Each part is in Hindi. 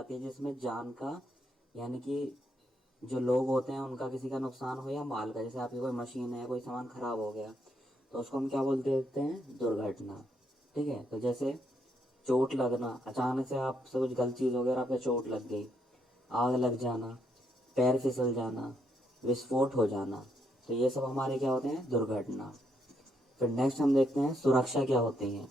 जाती है जिसमें जान का, यानी कि जो लोग होते हैं उनका किसी का नुकसान हो या माल का, जैसे आपकी कोई मशीन है, कोई सामान खराब हो गया, तो उसको हम क्या बोलते देते हैं, दुर्घटना। ठीक है, तो जैसे चोट लगना, अचानक से आपसे कुछ गलत चीज़ हो गई और आपको चोट लग गई, आग लग जाना, पैर फिसल जाना, विस्फोट हो जाना, तो ये सब हमारे क्या होते हैं, दुर्घटना। फिर नेक्स्ट हम देखते हैं सुरक्षा क्या होती है।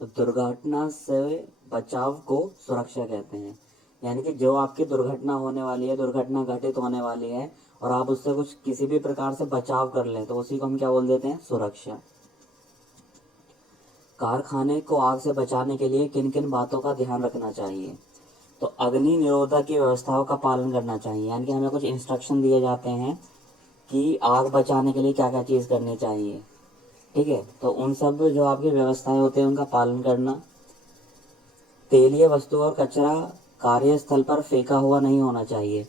तो दुर्घटना से बचाव को सुरक्षा कहते हैं, यानी कि जो आपकी दुर्घटना होने वाली है, दुर्घटना घटित होने वाली है और आप उससे कुछ किसी भी प्रकार से बचाव कर लें, तो उसी को हम क्या बोल देते हैं, सुरक्षा। कारखाने को आग से बचाने के लिए किन किन बातों का ध्यान रखना चाहिए। तो अग्नि निरोधक की व्यवस्थाओं का पालन करना चाहिए, यानी कि हमें कुछ इंस्ट्रक्शन दिए जाते हैं कि आग बचाने के लिए क्या क्या चीज़ करनी चाहिए। ठीक है, तो उन सब जो आपकी व्यवस्थाएं होती हैं उनका पालन करना। तेलीय वस्तु और कचरा कार्यस्थल पर फेंका हुआ नहीं होना चाहिए,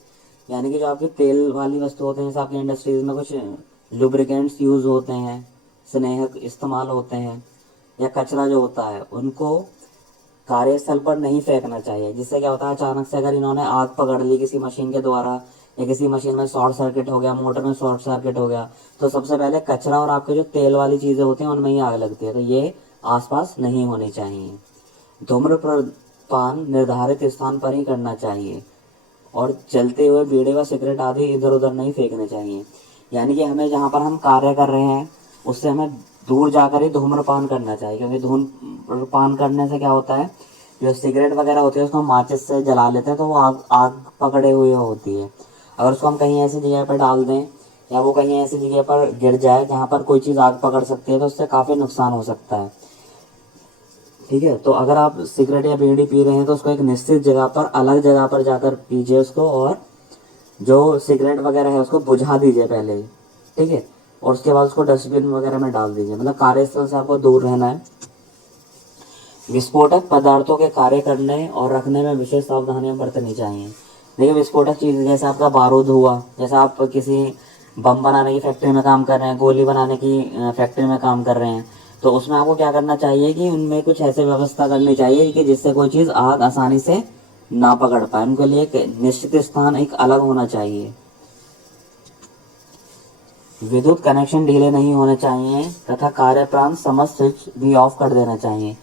यानी कि जो आपके तेल वाली वस्तु होते हैं, जैसे आपकी इंडस्ट्रीज में कुछ लुब्रिकेंट्स यूज़ होते हैं, स्नेहक इस्तेमाल होते हैं, या कचरा जो होता है उनको कार्यस्थल पर नहीं फेंकना चाहिए। जिससे क्या होता है, अचानक से अगर इन्होंने आग पकड़ ली किसी मशीन के द्वारा, या किसी मशीन में शॉर्ट सर्किट हो गया, मोटर में शॉर्ट सर्किट हो गया, तो सबसे पहले कचरा और आपके जो तेल वाली चीज़ें होती हैं उनमें ही आग लगती है, तो ये आसपास नहीं होनी चाहिए। धूम्रपान निर्धारित स्थान पर ही करना चाहिए और जलते हुए बीड़े व सिगरेट आदि इधर उधर नहीं फेंकने चाहिए, यानी कि हमें जहाँ पर हम कार्य कर रहे हैं उससे हमें दूर जाकर ही धूम्रपान करना चाहिए, क्योंकि धूम्रपान करने से क्या होता है, जो सिगरेट वगैरह होती है उसको हम माचिस से जला लेते हैं तो वो आग आग पकड़े हुए होती है। अगर उसको हम कहीं ऐसी जगह पर डाल दें या वो कहीं ऐसी जगह पर गिर जाए जहाँ पर कोई चीज़ आग पकड़ सकती है, तो उससे काफ़ी नुकसान हो सकता है। ठीक है, तो अगर आप सिगरेट या बीड़ी पी रहे हैं तो उसको एक निश्चित जगह पर, अलग जगह पर जाकर पीजिए उसको, और जो सिगरेट वगैरह है उसको बुझा दीजिए पहले ही। ठीक है, और उसके बाद उसको डस्टबिन वगैरह में डाल दीजिए, मतलब कार्यस्थल से आपको दूर रहना है। विस्फोटक पदार्थों के कार्य करने और रखने में विशेष सावधानियां बरतनी चाहिए। देखिए, विस्फोटक चीज़ जैसे आपका बारूद हुआ, जैसे आप किसी बम बनाने की फैक्ट्री में काम कर रहे हैं, गोली बनाने की फैक्ट्री में काम कर रहे हैं, तो उसमें आपको क्या करना चाहिए कि उनमें कुछ ऐसे व्यवस्था करनी चाहिए कि जिससे कोई चीज़ आग आसानी से ना पकड़ पाए। उनके लिए एक निश्चित स्थान एक अलग होना चाहिए। विद्युत कनेक्शन ढीले नहीं होने चाहिए तथा कार्यप्रांत समस्त स्विच भी ऑफ कर देना चाहिए।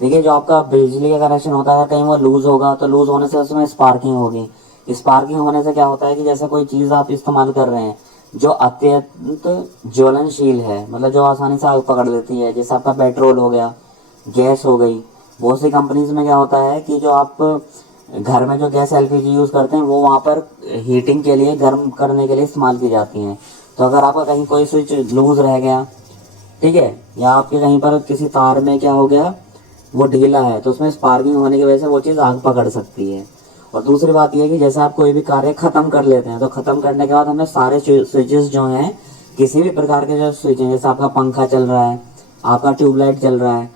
देखिए, जो आपका बिजली का कनेक्शन होता है, कहीं वो लूज होगा तो लूज होने से उसमें स्पार्किंग होगी। स्पार्किंग होने से क्या होता है कि जैसे कोई चीज़ आप इस्तेमाल कर रहे हैं जो अत्यंत ज्वलनशील है, मतलब जो आसानी से आग पकड़ लेती है, जैसे आपका पेट्रोल हो गया, गैस हो गई। बहुत सी कंपनीज में क्या होता है कि जो आप घर में जो गैस एलपीजी यूज़ करते हैं वो वहाँ पर हीटिंग के लिए, गर्म करने के लिए इस्तेमाल की जाती हैं। तो अगर आपका कहीं कोई स्विच लूज रह गया, ठीक है, या आपके कहीं पर किसी तार में क्या हो गया, वो ढीला है, तो उसमें स्पार्किंग होने की वजह से वो चीज़ आग पकड़ सकती है। और दूसरी बात यह है कि जैसे आप कोई भी कार्य खत्म कर लेते हैं, तो खत्म करने के बाद हमें सारे स्विचेस जो हैं, किसी भी प्रकार के जो स्विच हैं, जैसे आपका पंखा चल रहा है, आपका ट्यूबलाइट चल रहा है,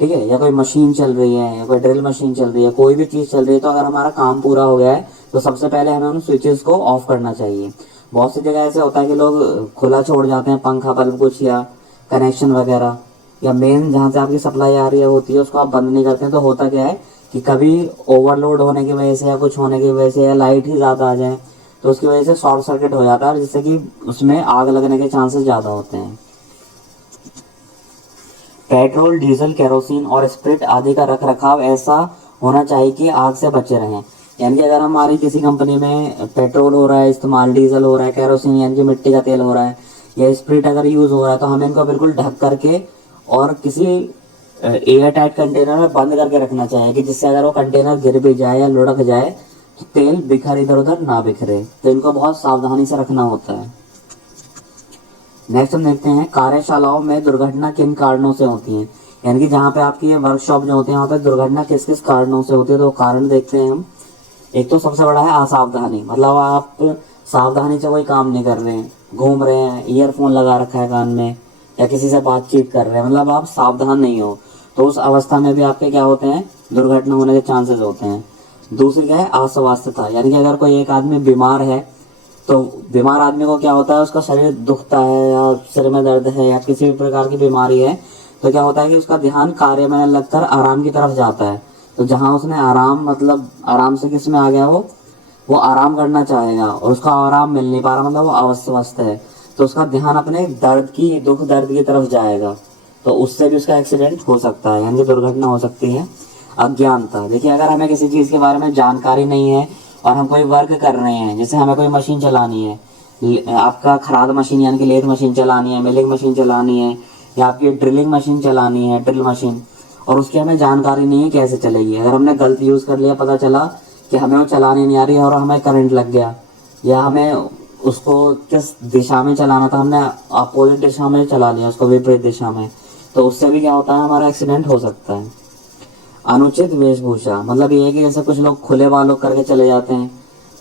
ठीक है, या कोई मशीन चल रही है, या कोई ड्रिल मशीन चल रही है, कोई भी चीज़ चल रही है, तो अगर हमारा काम पूरा हो गया है तो सबसे पहले हमें उन स्विचेस को ऑफ करना चाहिए। बहुत सी जगह ऐसे होता है कि लोग खुला छोड़ जाते हैं पंखा, बल्ब कुछ, या कनेक्शन वगैरह, या मेन जहाँ से आपकी सप्लाई आ रही है होती है उसको आप बंद नहीं करते हैं। तो होता क्या है कि कभी ओवरलोड होने की वजह से या कुछ होने की वजह से, या लाइट ही ज़्यादा आ जाए तो उसकी वजह से शॉर्ट सर्किट हो जाता है, जिससे कि उसमें आग लगने के चांसेस ज़्यादा होते हैं। पेट्रोल, डीजल, केरोसिन और स्प्रिट आदि का रख रखाव ऐसा होना चाहिए कि आग से बचे रहें। यानी कि अगर हमारी किसी कंपनी में पेट्रोल हो रहा है इस्तेमाल, डीजल हो रहा है, केरोसिन यानी कि मिट्टी का तेल हो रहा है, या स्प्रिट अगर यूज़ हो रहा है, तो हमें इनको बिल्कुल ढक करके और किसी एयर टाइट कंटेनर में बंद करके रखना चाहिए, कि जिससे अगर वो कंटेनर गिर भी जाए या लुढ़क जाए तो तेल बिखर इधर उधर ना बिखरे। तो इनको बहुत सावधानी से रखना होता है। नेक्स्ट हम देखते हैं कार्यशालाओं में दुर्घटना किन कारणों से होती है, यानी कि जहाँ पे आपकी ये वर्कशॉप जो होते हैं वहाँ पे दुर्घटना किस किस कारणों से होती है। तो कारण देखते हैं हम। एक तो सबसे बड़ा है असावधानी, मतलब आप सावधानी से कोई काम नहीं कर रहे हैं, घूम रहे हैं, ईयरफोन लगा रखा है कान में, या किसी से बातचीत कर रहे हैं, मतलब आप सावधान नहीं हो, तो उस अवस्था में भी आपके क्या होते हैं, दुर्घटना होने के चांसेस होते हैं। दूसरी क्या है, अस्वास्थ्यता, यानी कि अगर कोई एक आदमी बीमार है तो बीमार आदमी को क्या होता है, उसका शरीर दुखता है या सिर में दर्द है या किसी भी प्रकार की बीमारी है, तो क्या होता है कि उसका ध्यान कार्य में लगकर आराम की तरफ जाता है। तो जहाँ उसने आराम, मतलब आराम से किस में आ गया, वो आराम करना चाहेगा और उसका आराम मिल नहीं पा रहा, मतलब वो अवस्थ है, तो उसका ध्यान अपने दुख दर्द की तरफ जाएगा, तो उससे भी उसका एक्सीडेंट हो सकता है, यानी कि दुर्घटना हो सकती है। अज्ञानता, देखिए अगर हमें किसी चीज़ के बारे में जानकारी नहीं है और हम कोई वर्क कर रहे हैं, जैसे हमें कोई मशीन चलानी है, आपका खराद मशीन यानी कि लेथ मशीन चलानी है, मिलिंग मशीन चलानी है, या आपकी ड्रिलिंग मशीन चलानी है, ड्रिल मशीन, और उसकी हमें जानकारी नहीं है कैसे चलेगी, अगर हमने गलत यूज़ कर लिया, पता चला कि हमें वो चलानी नहीं आ रही और हमें करंट लग गया, या हमें उसको किस दिशा में चलाना था, हमने अपोजिट दिशा में चला लिया, उसको विपरीत दिशा में, तो उससे भी क्या होता है, हमारा एक्सीडेंट हो सकता है। अनुचित वेशभूषा, मतलब ये है कि जैसे कुछ लोग खुले बालों करके चले जाते हैं,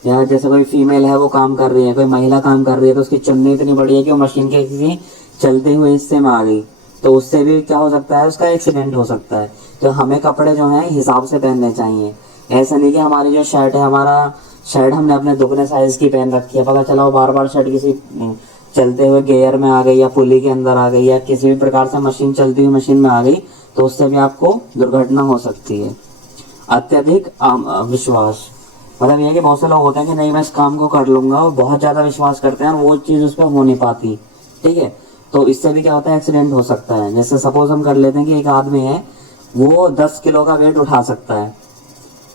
या जैसे कोई फीमेल है वो काम कर रही है, कोई महिला काम कर रही है, तो उसकी चुन्नी इतनी बड़ी है कि वो मशीन के किसी चलते हुए हिस्से में आ गई, तो उससे भी क्या हो सकता है, उसका एक्सीडेंट हो सकता है। तो हमें कपड़े जो हैं हिसाब से पहनने चाहिए, ऐसा नहीं कि हमारी जो शर्ट है, हमारा शर्ट हमने अपने दुगने साइज की पहन रखी है, पता चला वो बार बार शर्ट किसी चलते हुए गियर में आ गई, या पुली के अंदर आ गई, या किसी भी प्रकार से मशीन चलती हुई मशीन में आ गई, तो उससे भी आपको दुर्घटना हो सकती है। अत्यधिक विश्वास, मतलब ये कि बहुत से लोग होते हैं कि नहीं मैं इस काम को कर लूंगा, और बहुत ज़्यादा विश्वास करते हैं और वो चीज़ उस पर हो नहीं पाती, ठीक है, तो इससे भी क्या होता है, एक्सीडेंट हो सकता है। जैसे सपोज हम कर लेते हैं कि एक आदमी है, वो 10 किलो का वेट उठा सकता है,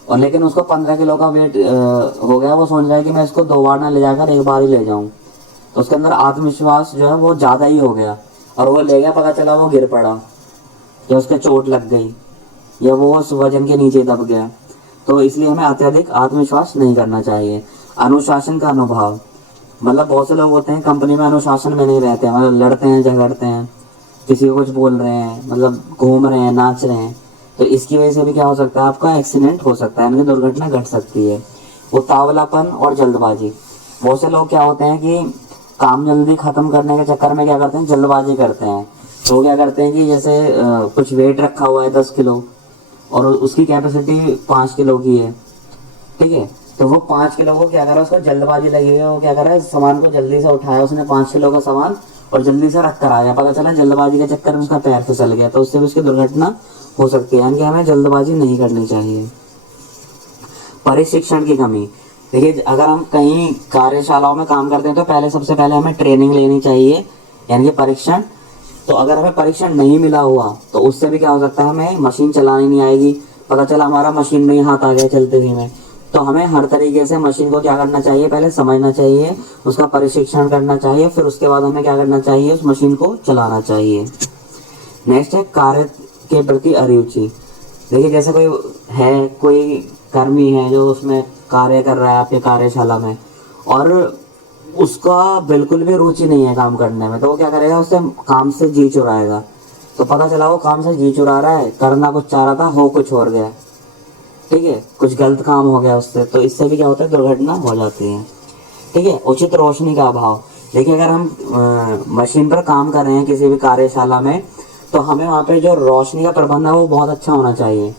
और लेकिन उसको 15 किलो का वेट हो गया, वो सोच रहा है कि मैं इसको 2 बार ना ले जाकर एक बार ही ले जाऊं, तो उसके अंदर आत्मविश्वास जो है वो ज़्यादा ही हो गया, और वो ले गया, पता चला वो गिर पड़ा, या उसके चोट लग गई, या वो उस वजन के नीचे दब गया, तो इसलिए हमें अत्यधिक आत्मविश्वास नहीं करना चाहिए। अनुशासन का अनुभव, मतलब बहुत से लोग होते हैं कंपनी में अनुशासन में नहीं रहते हैं, मतलब लड़ते हैं, झगड़ते हैं, किसी को कुछ बोल रहे हैं, मतलब घूम रहे हैं, नाच रहे हैं, तो इसकी वजह से भी क्या हो सकता है, आपका एक्सीडेंट हो सकता है, यानी दुर्घटना घट सकती है। उतावलापन और जल्दबाजी, बहुत से लोग क्या होते हैं कि काम जल्दी खत्म करने के चक्कर में क्या करते हैं, जल्दबाजी करते हैं, तो क्या करते हैं कि जैसे कुछ वेट रखा हुआ है 10 किलो और उसकी कैपेसिटी 5 किलो की है, ठीक है, तो वो 5 किलो को क्या करा, उसको जल्दबाजी लगी हुई है, वो क्या करा, सामान को जल्दी से उठाया उसने 5 किलो का सामान, और जल्दी से रख कर आया, पता चला जल्दबाजी के चक्कर में उसका पैर फिसल गया, तो उससे भी उसकी दुर्घटना हो सकती है, यानी कि हमें जल्दबाजी नहीं करनी चाहिए। प्रशिक्षण की कमी, देखिए अगर हम कहीं कार्यशालाओं में काम करते हैं तो पहले सबसे पहले हमें ट्रेनिंग लेनी चाहिए, यानी कि परीक्षण, तो अगर हमें परीक्षण नहीं मिला हुआ तो उससे भी क्या हो सकता है, हमें मशीन चलानी नहीं आएगी, पता चला हमारा मशीन में ही हाथ आ गया चलते हुए में, तो हमें हर तरीके से मशीन को क्या करना चाहिए, पहले समझना चाहिए, उसका प्रशिक्षण करना चाहिए, फिर उसके बाद हमें क्या करना चाहिए, उस मशीन को चलाना चाहिए। नेक्स्ट है कार्य के प्रति अरुचि, देखिए जैसे कोई कर्मी है जो उसमें कार्य कर रहा है आपके कार्यशाला में, और उसका बिल्कुल भी रुचि नहीं है काम करने में, तो वो क्या करेगा, उससे काम से जी चुराएगा, तो पता चला वो काम से जी चुरा रहा है, करना कुछ चाह रहा था, हो कुछ और गया, ठीक है, कुछ गलत काम हो गया उससे, तो इससे भी क्या होता है, दुर्घटना हो जाती है, ठीक है। उचित रोशनी का अभाव, देखिए अगर हम मशीन पर काम कर रहे हैं किसी भी कार्यशाला में, तो हमें वहाँ पे जो रोशनी का प्रबंध है वो बहुत अच्छा होना चाहिए,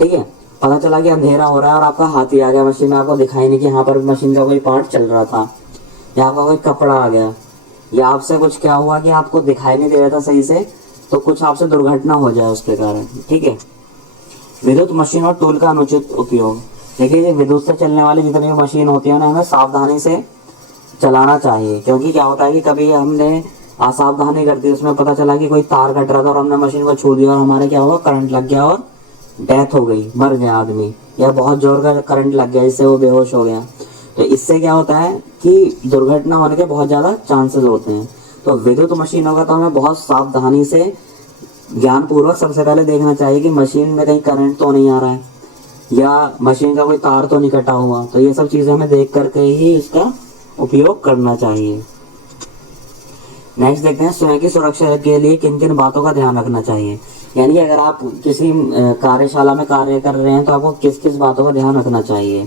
ठीक है, पता चला कि अंधेरा हो रहा है और आपका हाथ ही आ गया मशीन में, आपको दिखाई नहीं कि यहाँ पर मशीन का कोई पार्ट चल रहा था, या आपका कोई कपड़ा आ गया, या आपसे कुछ क्या हुआ कि आपको दिखाई नहीं दे रहा था सही से, तो कुछ आपसे दुर्घटना हो जाए उसके कारण, ठीक है। विद्युत मशीन और टूल का अनुचित उपयोग, देखिए विद्युत से चलने वाली जितनी भी मशीन होती है ना, हमें सावधानी से चलाना चाहिए, क्योंकि क्या होता है कि कभी हमने असावधानी कर दी, उसमें पता चला कि कोई तार कट रहा था और हमने मशीन को छू दिया और हमारे क्या हुआ, करंट लग गया और डेथ हो गई, मर गया आदमी, या बहुत जोर का करंट लग गया जिससे वो बेहोश हो गया, तो इससे क्या होता है कि दुर्घटना होने के बहुत ज़्यादा चांसेस होते हैं। तो विद्युत मशीन होगा तो हमें बहुत सावधानी से ज्ञानपूर्वक सबसे पहले देखना चाहिए कि मशीन में कहीं करंट तो नहीं आ रहा है, या मशीन का कोई तार तो नहीं कटा हुआ, तो ये सब चीज़ें हमें देख करके ही इसका उपयोग करना चाहिए। नेक्स्ट देखते हैं, स्वयं की सुरक्षा के लिए किन किन बातों का ध्यान रखना चाहिए, यानी कि अगर आप किसी कार्यशाला में कार्य कर रहे हैं तो आपको किस किस बातों का ध्यान रखना चाहिए,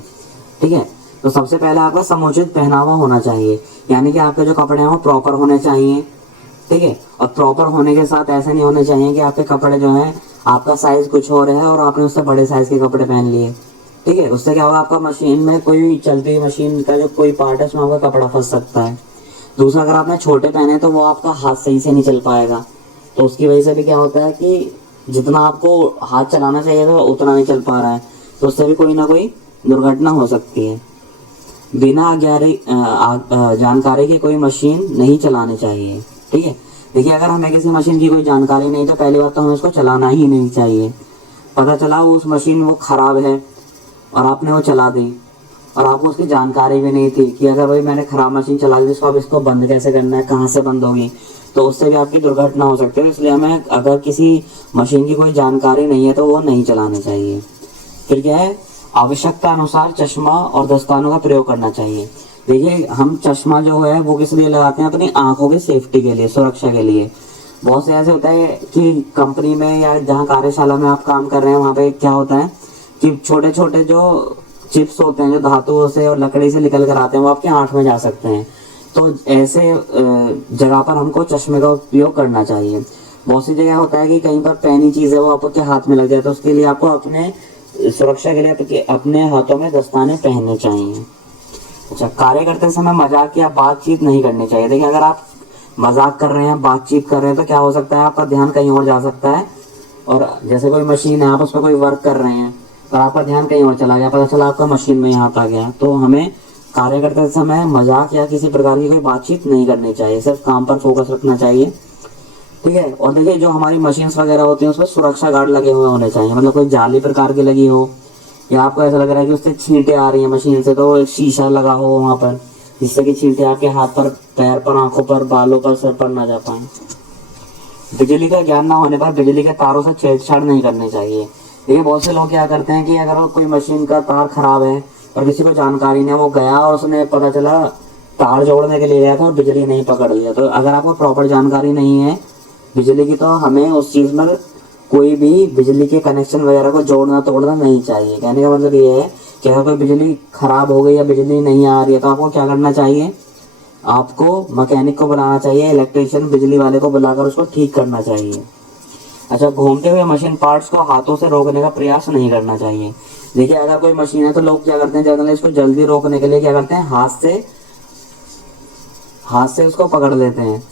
ठीक है। तो सबसे पहले आपका समुचित पहनावा होना चाहिए, यानी कि आपके जो कपड़े हैं वो प्रॉपर होने चाहिए, ठीक है, और प्रॉपर होने के साथ ऐसे नहीं होने चाहिए कि आपके कपड़े जो हैं आपका साइज कुछ और है और आपने उससे बड़े साइज के कपड़े पहन लिए, ठीक है, उससे क्या होगा, आपका मशीन में कोई चलती हुई मशीन का जो कोई पार्ट है उसमें आपका कपड़ा फंस सकता है। दूसरा, अगर आपने छोटे पहने तो वो आपका हाथ सही से नहीं चल पाएगा, तो उसकी वजह से भी क्या होता है कि जितना आपको हाथ चलाना चाहिए था उतना नहीं चल पा रहा है, तो उससे भी कोई ना कोई दुर्घटना हो सकती है। बिना जानकारी की कोई मशीन नहीं चलानी चाहिए। ठीक है, देखिए अगर हमें किसी मशीन की कोई जानकारी नहीं तो पहली बात तो हमें उसको चलाना ही नहीं चाहिए। पता चला उस मशीन वो खराब है और आपने वो चला दी और आपको उसकी जानकारी भी नहीं थी कि अगर भाई मैंने खराब मशीन चला दी, अब इसको बंद कैसे करना है, कहाँ से बंद होगी, तो उससे भी आपकी दुर्घटना हो सकती है। इसलिए हमें अगर किसी मशीन की कोई जानकारी नहीं है तो वो नहीं चलानी चाहिए। फिर क्या है, आवश्यकता अनुसार चश्मा और दस्तानों का प्रयोग करना चाहिए। देखिए हम चश्मा जो है वो किस लिए लगाते हैं, अपनी आंखों की सेफ्टी के लिए, सुरक्षा के लिए। बहुत से ऐसे होता है कि कंपनी में या जहाँ कार्यशाला में आप काम कर रहे हैं वहाँ पे क्या होता है कि छोटे छोटे जो चिप्स होते हैं जो धातुओं से और लकड़ी से निकल कर आते हैं वो आपकी आंख में जा सकते हैं। तो ऐसे जगह पर हमको चश्मे का उपयोग करना चाहिए। बहुत सी जगह होता है कि कहीं पर पैनी चीज है वो आपके हाथ में लग जाए, तो उसके लिए आपको अपने सुरक्षा के लिए अपने हाथों में दस्ताने पहनने चाहिए। अच्छा, कार्य करते समय मजाक या बातचीत नहीं करनी चाहिए। देखिए अगर आप मजाक कर रहे हैं, बातचीत कर रहे हैं तो क्या हो सकता है, आपका ध्यान कहीं और जा सकता है। और जैसे कोई मशीन है, आप उस पर कोई वर्क कर रहे हैं और आपका ध्यान कहीं और चला गया, पता चला आपका मशीन में यहाँ आ गया। तो हमें कार्य करते समय मजाक या किसी प्रकार की कोई बातचीत नहीं करनी चाहिए, सिर्फ काम पर फोकस रखना चाहिए। ठीक है, और देखिए जो हमारी मशीन्स वगैरह होती हैं उसमें सुरक्षा गार्ड लगे हुए होने चाहिए, मतलब कोई जाली प्रकार की लगी हो या आपको ऐसा लग रहा है कि उससे छींटे आ रही है मशीन से, तो एक शीशा लगा हो वहाँ पर जिससे कि छींटे आपके हाथ पर, पैर पर, आंखों पर, बालों पर, सर पर ना जा पाए। बिजली का ज्ञान ना होने पर बिजली के तारों से छेड़छाड़ नहीं करनी चाहिए। देखिए बहुत से लोग क्या करते हैं कि अगर कोई मशीन का तार खराब है और किसी को जानकारी नहीं, वो गया और उसने पता चला तार जोड़ने के लिए गया था और बिजली नहीं पकड़ लिया। तो अगर आपको प्रॉपर जानकारी नहीं है बिजली की तो हमें उस चीज में कोई भी बिजली के कनेक्शन वगैरह को जोड़ना तोड़ना नहीं चाहिए। कहने का मतलब ये है कि अगर कोई बिजली खराब हो गई या बिजली नहीं आ रही है तो आपको क्या करना चाहिए, आपको मैकेनिक को बुलाना चाहिए, इलेक्ट्रिशियन बिजली वाले को बुलाकर उसको ठीक करना चाहिए। अच्छा, घूमते हुए मशीन पार्ट्स को हाथों से रोकने का प्रयास नहीं करना चाहिए। देखिए अगर कोई मशीन है तो लोग क्या करते हैं, जनरली इसको जल्दी रोकने के लिए क्या करते हैं, हाथ से उसको पकड़ लेते हैं,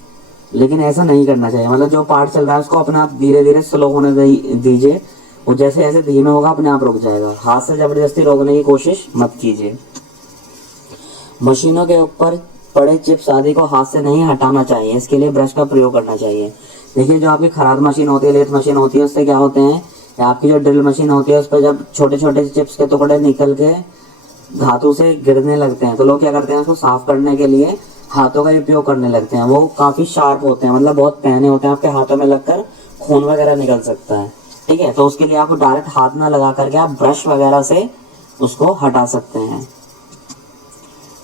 लेकिन ऐसा नहीं करना चाहिए। मतलब जो पार्ट चल रहा है उसको अपने आप धीरे धीरे स्लो होने दीजिए, वो जैसे जैसे धीमे होगा अपने आप रुक जाएगा। हाथ से जबरदस्ती रोकने की कोशिश मत कीजिए। मशीनों के ऊपर पड़े चिप्स आदि को हाथ से नहीं हटाना चाहिए, इसके लिए ब्रश का प्रयोग करना चाहिए। देखिए जो आपकी खराद मशीन होती है, लेथ मशीन होती है, उससे क्या होते हैं, आपकी जो ड्रिल मशीन होती है उस पर जब छोटे छोटे चिप्स के टुकड़े निकल के धातु से गिरने लगते हैं तो लोग क्या करते हैं, उसको साफ करने के लिए हाथों का उपयोग करने लगते हैं। वो काफी शार्प होते हैं, मतलब बहुत पैने होते हैं, आपके हाथों में लगकर खून वगैरह निकल सकता है। ठीक है, तो उसके लिए आपको डायरेक्ट हाथ ना लगा करके आप ब्रश वगैरह से उसको हटा सकते हैं।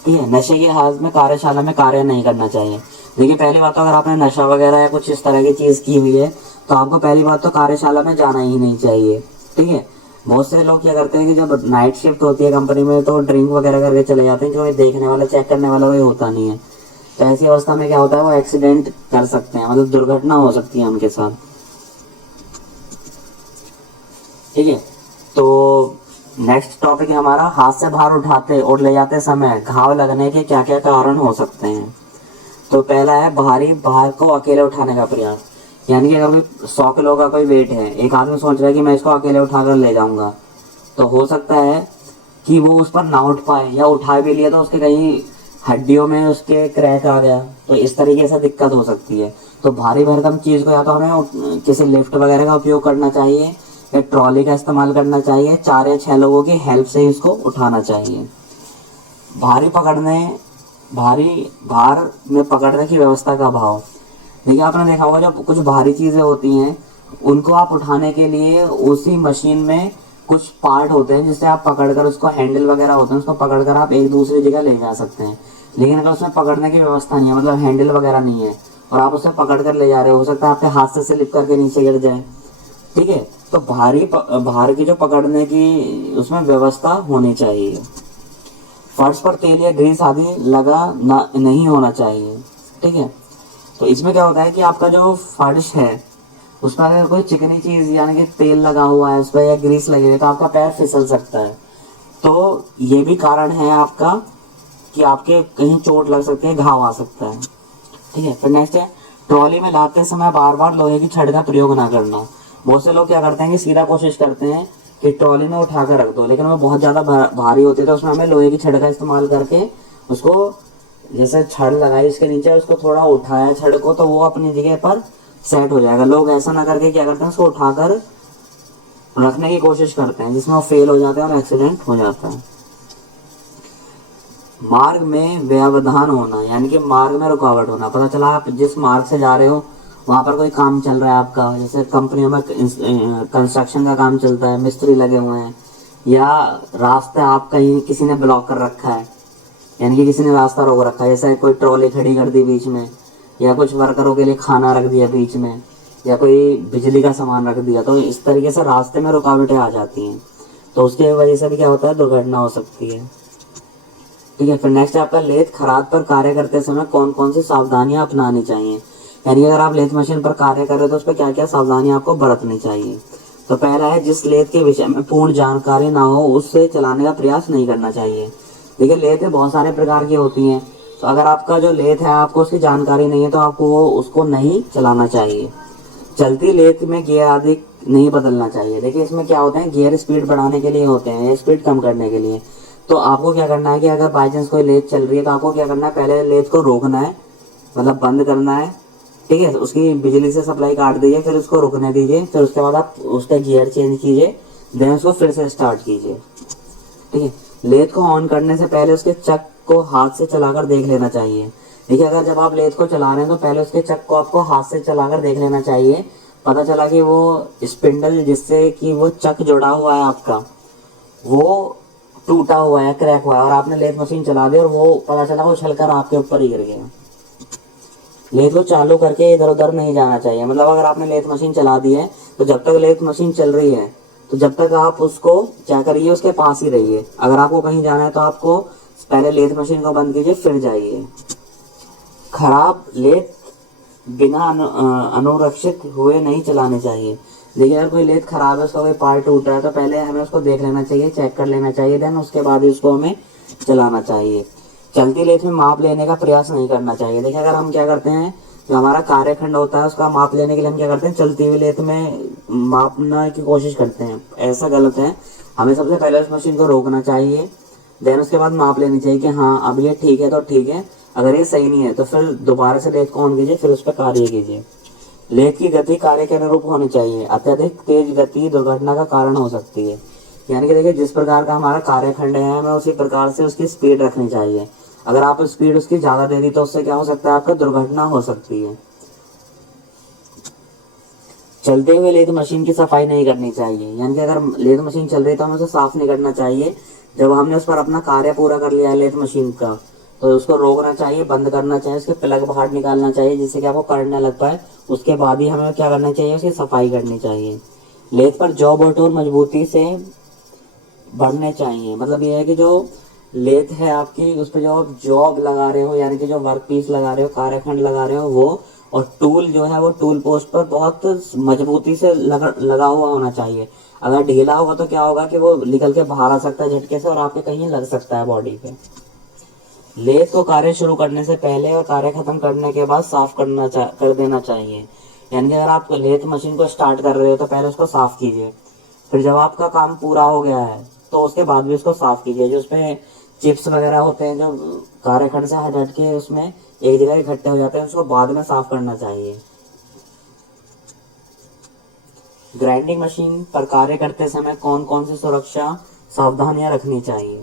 ठीक है, नशे के हाथ में कार्यशाला में कार्य नहीं करना चाहिए। देखिए पहली बात तो अगर आपने नशा वगैरह या कुछ इस तरह की चीज की हुई है तो आपको पहली बात तो कार्यशाला में जाना ही नहीं चाहिए। ठीक है, बहुत से लोग क्या करते हैं कि जब नाइट शिफ्ट होती है कंपनी में तो ड्रिंक वगैरह करके चले जाते हैं, जो देखने वाला चेक करने वाला कोई होता नहीं है। तो ऐसी अवस्था में क्या होता है, वो एक्सीडेंट कर सकते हैं, मतलब दुर्घटना हो सकती है उनके साथ। ठीक है, तो नेक्स्ट टॉपिक है हमारा, हाथ से भार उठाते और ले जाते समय घाव लगने के क्या क्या कारण हो सकते हैं। तो पहला है भारी भार को अकेले उठाने का प्रयास। यानी कि अगर 100 किलो का कोई वेट है, एक आदमी सोच रहा है कि मैं इसको अकेले उठाकर ले जाऊंगा, तो हो सकता है कि वो उस पर ना उठ पाए, या उठा भी लिया तो उसके कहीं हड्डियों में उसके क्रैक आ गया, तो इस तरीके से दिक्कत हो सकती है। तो भारी भरकम चीज को या तो हमें किसी लिफ्ट वगैरह का उपयोग करना चाहिए या ट्रॉली का इस्तेमाल करना चाहिए, 4 या 6 लोगों की हेल्प से इसको उठाना चाहिए। भारी भार में पकड़ने की व्यवस्था का अभाव। देखिए आपने देखा होगा जब कुछ भारी चीजें होती हैं उनको आप उठाने के लिए उसी मशीन में कुछ पार्ट होते हैं जिससे आप पकड़कर, उसको हैंडल वगैरह होते हैं, उसको पकड़कर आप एक दूसरी जगह ले जा सकते हैं। लेकिन अगर उसमें पकड़ने की व्यवस्था नहीं है, मतलब हैंडल वगैरह नहीं है और आप उसे पकड़ कर ले जा रहे हो सकता है आपके हाथ से स्लिप करके नीचे गिर जाए। ठीक है, तो भार की जो पकड़ने की उसमें व्यवस्था होनी चाहिए। फर्श पर तेल या ग्रीस आदि लगा नहीं होना चाहिए। ठीक है, तो इसमें क्या होता है कि आपका जो फर्श है उस पर अगर कोई चिकनी चीज यानी कि तेल लगा हुआ है उस पर या ग्रीस लगी है तो आपका पैर फिसल सकता है। तो ये भी कारण है आपका कि आपके कहीं चोट लग सकती है, घाव आ सकता है। ठीक है, फिर नेक्स्ट है ट्रॉली में लाते समय बार बार लोहे की छड़ का प्रयोग ना करना। बहुत से लोग क्या करते हैं कि सीधा कोशिश करते हैं कि ट्रॉली में उठा कर रख दो, लेकिन वो बहुत ज़्यादा भारी होती है, तो उसमें हमें लोहे की छड़ का इस्तेमाल करके उसको, जैसे छड़ लगाई उसके नीचे, उसको थोड़ा उठाया छड़ को, तो वो अपनी जगह पर सेट हो जाएगा। लोग ऐसा ना करके क्या करते हैं, उसको उठाकर रखने की कोशिश करते हैं, जिसमें वो फेल हो जाते हैं और एक्सीडेंट हो जाता है। मार्ग में व्यवधान होना, यानी कि मार्ग में रुकावट होना। पता चला आप जिस मार्ग से जा रहे हो वहां पर कोई काम चल रहा है आपका, जैसे कंपनियों में कंस्ट्रक्शन का काम चलता है, मिस्त्री लगे हुए हैं, या रास्ता आप कहीं किसी ने ब्लॉक कर रखा है, यानी कि किसी ने रास्ता रोक रखा है, जैसे कोई ट्रॉली खड़ी कर दी बीच में, या कुछ वर्करों के लिए खाना रख दिया बीच में, या कोई बिजली का सामान रख दिया, तो इस तरीके से रास्ते में रुकावटें आ जाती हैं, तो उसकी वजह से भी क्या होता है, दुर्घटना हो सकती है। ठीक है, फिर नेक्स्ट आपका लेथ खराद पर कार्य करते समय कौन कौन सी सावधानियां अपनानी चाहिए। यानी अगर आप लेथ मशीन पर कार्य कर रहे हो तो उस पर क्या क्या सावधानियां आपको बरतनी चाहिए। तो पहला है, जिस लेथ के विषय में पूर्ण जानकारी ना हो उससे चलाने का प्रयास नहीं करना चाहिए। देखिए, लेथ बहुत सारे प्रकार की होती हैं, तो अगर आपका जो लेथ है आपको उसकी जानकारी नहीं है तो आपको उसको नहीं चलाना चाहिए। चलती लेथ में गियर आदि नहीं बदलना चाहिए। देखिए, इसमें क्या होता है, गियर स्पीड बढ़ाने के लिए होते हैं, स्पीड कम करने के लिए। तो आपको क्या करना है कि अगर बाई चांस कोई लेथ चल रही है तो आपको क्या करना है, पहले लेथ को रोकना है, मतलब बंद करना है। ठीक है, उसकी बिजली से सप्लाई काट दीजिए, फिर उसको रुकने दीजिए, फिर उसके बाद आप उसका गियर चेंज कीजिए, देन उसको फिर से स्टार्ट कीजिए। ठीक है, लेथ को ऑन करने से पहले उसके चक को हाथ से चलाकर देख लेना चाहिए। देखिए, अगर जब आप लेथ को चला रहे हैं तो पहले उसके चक को आपको हाथ से चलाकर देख लेना चाहिए। पता चला कि वो स्पिंडल जिससे कि वो चक जुड़ा हुआ है आपका, वो टूटा हुआ है, क्रैक हुआ है, और आपने लेथ मशीन चला दी और वो पता चला वो उछलकर आपके ऊपर ही गिर गया। लेथ को चालू करके इधर उधर नहीं जाना चाहिए। मतलब अगर आपने लेथ मशीन चला दी है तो जब तक लेथ मशीन चल रही है तो जब तक आप उसको क्या करिए, उसके पास ही रहिए। अगर आपको कहीं जाना है तो आपको पहले लेथ मशीन को बंद कीजिए फिर जाइए। खराब लेथ बिना अनुरक्षित हुए नहीं चलाने चाहिए। देखिए, अगर कोई लेथ खराब है, उसका कोई पार्ट टूटा है, तो पहले हमें उसको देख लेना चाहिए, चेक कर लेना चाहिए, देन उसके बाद ही उसको हमें चलाना चाहिए। चलती लेथ में माप लेने का प्रयास नहीं करना चाहिए। देखिए, अगर हम क्या करते हैं, जो हमारा कार्यखंड होता है उसका माप लेने के लिए हम क्या करते हैं, चलती हुई लेथ में मापने की कोशिश करते हैं। ऐसा गलत है। हमें सबसे पहले उस मशीन को रोकना चाहिए, देन उसके बाद माप लेनी चाहिए कि हाँ अब ये ठीक है तो ठीक है, अगर ये सही नहीं है तो फिर दोबारा से लेथ को ऑन कीजिए, फिर उस पर कार्य कीजिए। लेथ की गति कार्य के अनुरूप होनी चाहिए। अत्यधिक तेज गति दुर्घटना का कारण हो सकती है। यानी कि देखिए, जिस प्रकार का हमारा कार्यखंड है हमें उसी प्रकार से उसकी स्पीड रखनी चाहिए। अगर आप स्पीड उसकी ज्यादा दे दी तो उससे क्या हो सकता है, आपका दुर्घटना हो सकती है। चलते हुए लेथ मशीन की सफाई नहीं करनी चाहिए। यानी कि अगर लेथ मशीन चल रही है तो हमें उसे साफ नहीं करना चाहिए। जब हमने उस पर अपना कार्य पूरा कर लिया है लेथ मशीन का, तो उसको रोकना चाहिए, बंद करना चाहिए, उसके प्लग बाहर निकालना चाहिए जिससे कि आपको करंट न लग पाए। उसके बाद ही हमें क्या करना चाहिए, उसकी सफाई करनी चाहिए। लेथ पर जॉब और टूल मजबूती से बढ़ने चाहिए। मतलब ये है कि जो लेथ है आपकी, उस पर जो आप जॉब लगा रहे हो, यानी कि जो वर्क पीस लगा रहे हो, कार्यखंड लगा रहे हो, वो और टूल जो है वो टूल पोस्ट पर बहुत मजबूती से लगा हुआ होना चाहिए। अगर ढीला होगा तो क्या होगा कि वो निकल के बाहर आ सकता है झटके से और आपके कहीं लग सकता है बॉडी पे। लेथ को कार्य शुरू करने से पहले और कार्य खत्म करने के बाद साफ कर देना चाहिए। यानी कि अगर आप लेथ मशीन को स्टार्ट कर रहे हो तो पहले उसको साफ कीजिए, फिर जब आपका काम पूरा हो गया है तो उसके बाद भी उसको साफ कीजिए। जो उसमें चिप्स वगैरह होते हैं जो कार्यखंड से हट के उसमें एक जगह इकट्ठे हो जाते हैं, उसको बाद में साफ करना चाहिए। ग्राइंडिंग मशीन पर कार्य करते समय कौन कौन सी सुरक्षा सावधानियां रखनी चाहिए।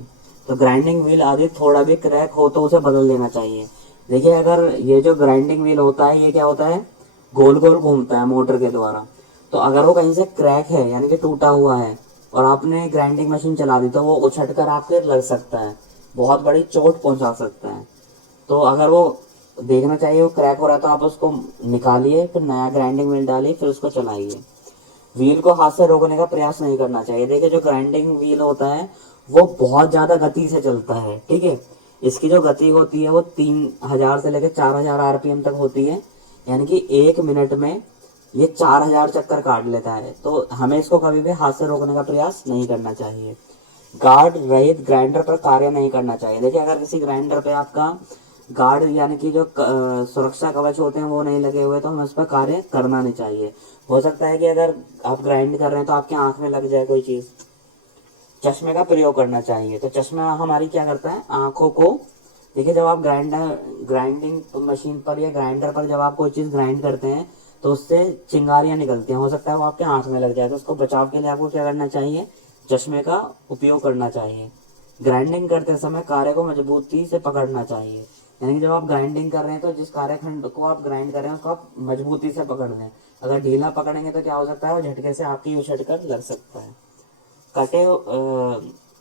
तो ग्राइंडिंग व्हील आदि थोड़ा भी क्रैक हो तो उसे बदल देना चाहिए। देखिए, अगर ये जो ग्राइंडिंग व्हील होता है ये क्या होता है, गोल गोल घूमता है मोटर के द्वारा। तो अगर वो कहीं से क्रैक है यानी कि टूटा हुआ है और आपने ग्राइंडिंग मशीन चला दी तो वो उछट कर आपके लग सकता है, बहुत बड़ी चोट पहुंचा सकता है। तो अगर वो देखना चाहिए वो क्रैक हो रहा है तो आप उसको निकालिए, फिर नया ग्राइंडिंग व्हील डालिए, फिर उसको चलाइए। व्हील को हाथ से रोकने का प्रयास नहीं करना चाहिए। देखिए, जो ग्राइंडिंग व्हील होता है वो बहुत ज्यादा गति से चलता है। ठीक है, इसकी जो गति होती है वो 3000 से लेकर 4000 आरपीएम तक होती है। यानी कि 1 मिनट में ये 4000 चक्कर काट लेता है। तो हमें इसको कभी भी हाथ से रोकने का प्रयास नहीं करना चाहिए। गार्ड रहित ग्राइंडर पर कार्य नहीं करना चाहिए। देखिए, अगर किसी ग्राइंडर पे आपका गार्ड यानी कि जो सुरक्षा कवच होते हैं वो नहीं लगे हुए, तो हमें उस पर कार्य करना नहीं चाहिए। हो सकता है कि अगर आप ग्राइंड कर रहे हैं तो आपकी आंख में लग जाए कोई चीज़। चश्मे का प्रयोग करना चाहिए। तो चश्मा हमारी क्या करता है, आंखों को, देखिए जब आप ग्राइंडिंग मशीन पर या ग्राइंडर पर जब आप कोई चीज़ ग्राइंड करते हैं तो उससे चिंगारियां निकलती हैं, हो सकता है वो आपके आंख में लग जाए। तो उसको बचाव के लिए आपको क्या करना चाहिए, चश्मे का उपयोग करना चाहिए। ग्राइंडिंग करते समय कार्य को मजबूती से पकड़ना चाहिए, यानी कि जब आप ग्राइंडिंग कर रहे हैं तो जिस कार्यखंड को आप ग्राइंड कर रहे हैं उसको आप मजबूती से पकड़ लें। अगर ढीला पकड़ेंगे तो क्या हो सकता है, वो झटके से आपकी उछट कर लग सकता है।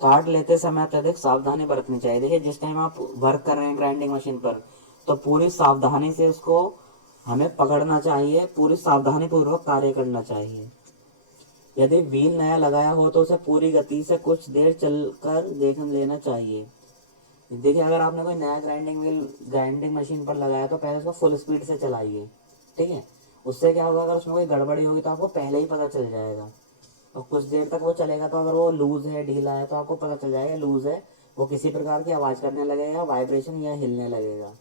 काट लेते समय अत्यधिक सावधानी बरतनी चाहिए। देखिए जिस टाइम आप वर्क कर रहे हैं ग्राइंडिंग मशीन पर, तो पूरी सावधानी से उसको हमें पकड़ना चाहिए, पूरी सावधानी पूर्वक कार्य करना चाहिए। यदि व्हील नया लगाया हो तो उसे पूरी गति से कुछ देर चलकर देख लेना चाहिए। देखिए अगर आपने कोई नया ग्राइंडिंग मशीन पर लगाया तो पहले उसको फुल स्पीड से चलाइए, ठीक है। उससे क्या होगा, अगर उसमें कोई गड़बड़ी होगी तो आपको पहले ही पता चल जाएगा। और कुछ देर तक वो चलेगा तो अगर वो लूज है, ढीला है, तो आपको पता चल जाएगा लूज है। वो किसी प्रकार की आवाज़ करने लगेगा, वाइब्रेशन या हिलने लगेगा।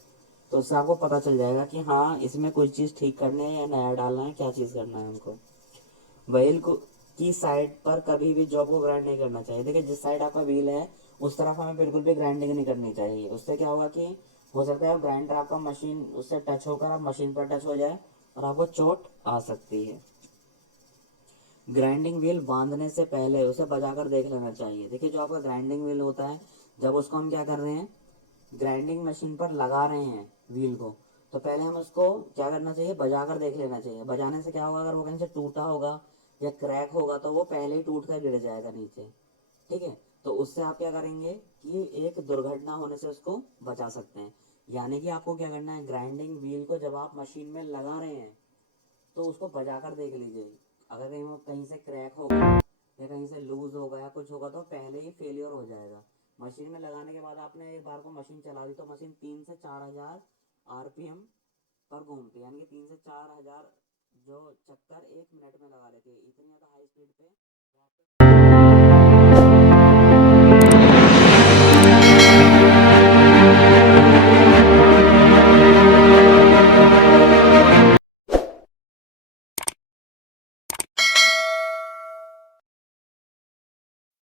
तो उससे आपको पता चल जाएगा कि हाँ इसमें कोई चीज़ ठीक करनी है या नया डालना है, क्या चीज़ करना है हमको। व्हील को की साइड पर कभी भी जॉब को ग्राइंड नहीं करना चाहिए। देखिए जिस साइड आपका व्हील है उस तरफ हमें बिल्कुल भी ग्राइंडिंग नहीं करनी चाहिए। उससे क्या होगा कि हो सकता है ग्राइंडर आपका मशीन उससे टच होकर आप मशीन पर टच हो जाए और आपको चोट आ सकती है। ग्राइंडिंग व्हील बांधने से पहले उसे बजाकर देख लेना चाहिए। देखिए जो आपका ग्राइंडिंग व्हील होता है, जब उसको हम क्या कर रहे हैं, ग्राइंडिंग मशीन पर लगा रहे हैं व्हील को, तो पहले हम उसको क्या करना चाहिए, बजा कर देख लेना चाहिए। बजाने से क्या होगा, अगर वो कहीं से टूटा होगा या क्रैक होगा तो वो पहले ही टूट कर गिर जाएगा नीचे, ठीक है। तो उससे आप क्या करेंगे कि एक दुर्घटना होने से उसको बचा सकते हैं। यानी कि आपको क्या करना है, ग्राइंडिंग व्हील को जब आप मशीन में लगा रहे हैं तो उसको बजा कर देख लीजिए। अगर कहीं वो कहीं से क्रैक हो गया या कहीं से लूज होगा या कुछ होगा तो पहले ही फेलियर हो जाएगा। मशीन में लगाने के बाद आपने एक बार को मशीन चला दी तो मशीन 3 से 4 हजार आरपीएम पर घूमती है, यानी कि 3 से 4 हजार जो चक्कर 1 मिनट में लगा लेती है। इतनी ज़्यादा हाई स्पीड पे